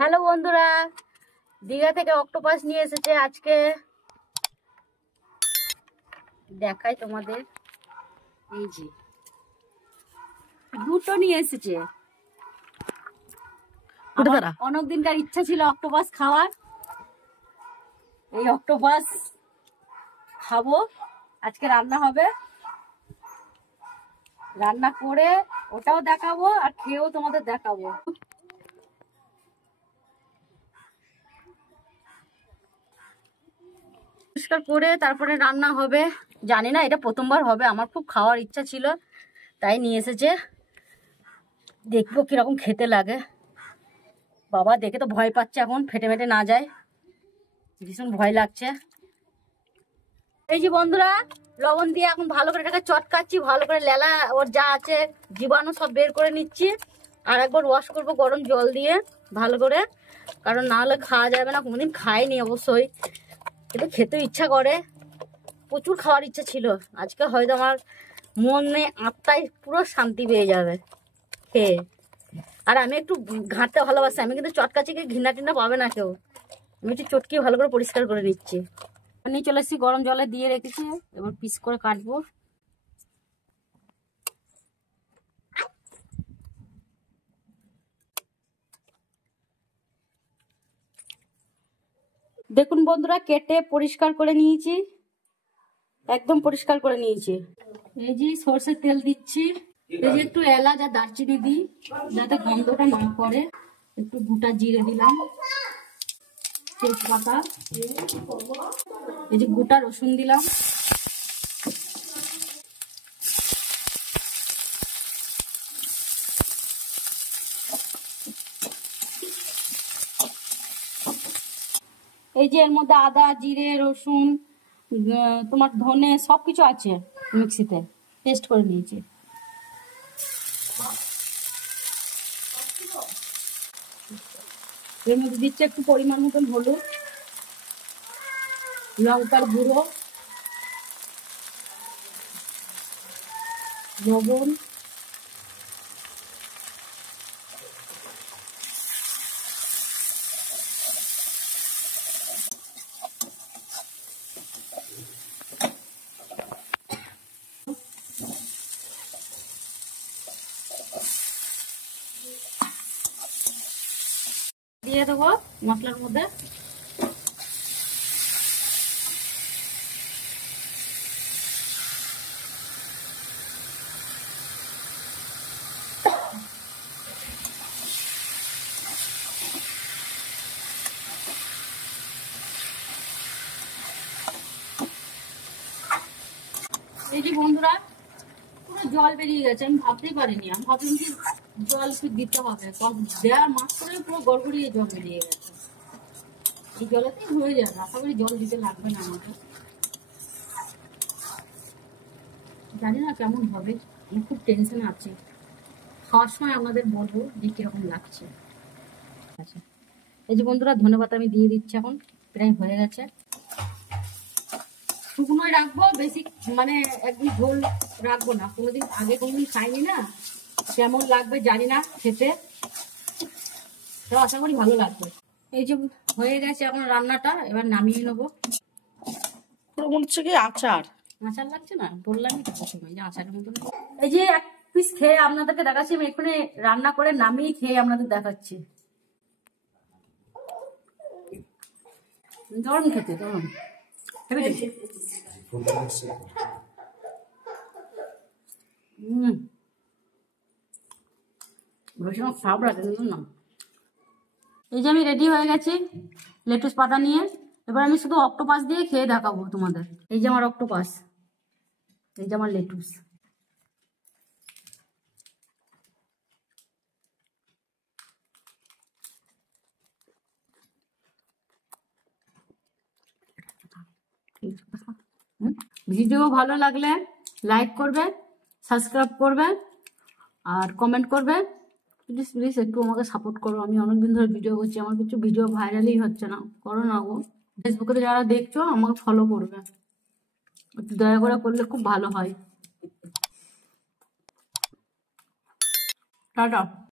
Hello বন্ধুরা, দীঘা থেকে octopus নিয়ে এসেছে আজকে। দেখাই তোমাদের, এই যে দুটো নিয়ে এসেছে। অনেক দিনকার ইচ্ছা ছিল অক্টোপাস খাওয়ার। এই অক্টোপাস খাবো, আজকে রান্না হবে। রান্না করে ওটাও দেখাবো আর খেয়েও তোমাদের দেখাবো। পরিষ্কার করে তারপরে রান্না হবে। জানি না, এটা প্রথমবার হবে। আমার খুব খাওয়ার ইচ্ছা ছিল, তাই নিয়ে এসেছে। দেখবো কিরকম খেতে লাগে। বাবা দেখে তো ভয় পাচ্ছে, এখন ফেটে মেটে না যায়, ভীষণ ভয় লাগছে। এই যে বন্ধুরা, লবণ দিয়ে এখন ভালো করে এটাকে চটকাচ্ছি, ভালো করে লেলা ওর যা আছে জীবাণু সব বের করে নিচ্ছি। আর একবার ওয়াশ করবো গরম জল দিয়ে ভালো করে, কারণ না হলে খাওয়া যাবে না। কোনোদিন খাইনি অবশ্যই, কিন্তু খেতে ইচ্ছা করে। প্রচুর খাওয়ার ইচ্ছা ছিল আজকে। হয়তো আমার মনে আত্মায় পুরো শান্তি পেয়ে যাবে খেয়ে। আর আমি একটু ঘাঁটতে ভালোবাসি, আমি কিন্তু চটকাচিকে ঘৃণা টিনা পাবে না কেউ। আমি একটু চটকি ভালো করে পরিষ্কার করে নিচ্ছি। নিয়ে চলে এসেছি, গরম জলে দিয়ে রেখেছি। এবার পিস করে কাটবো। দেখুন বন্ধুরা, কেটে পরিষ্কার করে নিয়েছি, একদম পরিষ্কার করে নিয়েছি। এই যে সরষের তেল দিচ্ছি, এই যে একটু এলাচ আর দারচিনি দিই যাতে গন্ধটা না করে। একটু গোটা জিরে দিলাম, তেজপাতা, এই যে গোটা রসুন দিলাম, এই যে এর মধ্যে আদা জিরে রসুন তোমার ধনে সবকিছু আছে মিক্সিতে, পেস্ট করে নিয়েছি। এর মধ্যে দিচ্ছে একটু পরিমাণ মতন হলুদ, লঙ্কার গুঁড়ো, লবণ, দিয়ে দেবো মশলার মধ্যে। এই যে বন্ধুরা, পুরো জল বেরিয়ে গেছে। আমি ভাবতেই পারিনি, আমি ভাবলাম কি জল একটু দিতে হবে, দেওয়ার মাছ করে পুরো গড়গড়িয়ে জল বেরিয়ে গেছে। এই জলেতেই হয়ে যাবে, আশা করি জল দিতে লাগবে না আমাকে। জানি না কেমন হবে, আমি খুব টেনশন আছে। খাওয়ার সময় আপনাদের বলবো যে কিরকম লাগছে। আচ্ছা, এই যে বন্ধুরা, ধন্যবাদ আমি দিয়ে দিচ্ছি। এখন প্রায় হয়ে গেছে। শুকনোই রাখবো, বেশি মানে একদম ঝোল রাখবো না। কোনোদিন আগে কোনোদিন খাইনি না, কেমন লাগবে জানি না খেতে, তো আশা করি ভালো লাগবে। এই যে হয়ে গেছে এখন রান্নাটা, এবার নামিয়ে নেবো। মনে হচ্ছে কি আচার আচার লাগছে না, বললামই তো প্রথমে যে আচারের মতন। এই যে এক পিস খেয়ে আপনাদেরকে দেখাচ্ছি। আমি এখানে রান্না করে নামিয়ে খেয়ে আপনাদের দেখাচ্ছি। গরম খেতে, গরম ভীষণ খারাপ লাগে না। এই যে আমি রেডি হয়ে গেছি লেটুস পাতা নিয়ে। এবার আমি শুধু অক্টোপাস দিয়ে খেয়ে দেখাবো তোমাদের। এই যে আমার অক্টোপাস, এই যে আমার লেটুস। ভিডিও ভালো লাগলে লাইক করবে, সাবস্ক্রাইব করবে আর কমেন্ট করবে। প্লিজ প্লিজ একটু আমাকে সাপোর্ট করো। আমি অনেকদিন ধরে ভিডিও করছি, আমার কিছু ভিডিও ভাইরালই হচ্ছে না। করো না গো। ফেসবুকে যারা দেখছো আমাকে ফলো করবে, একটু দয়া করে করলে খুব ভালো হয়। টাটা।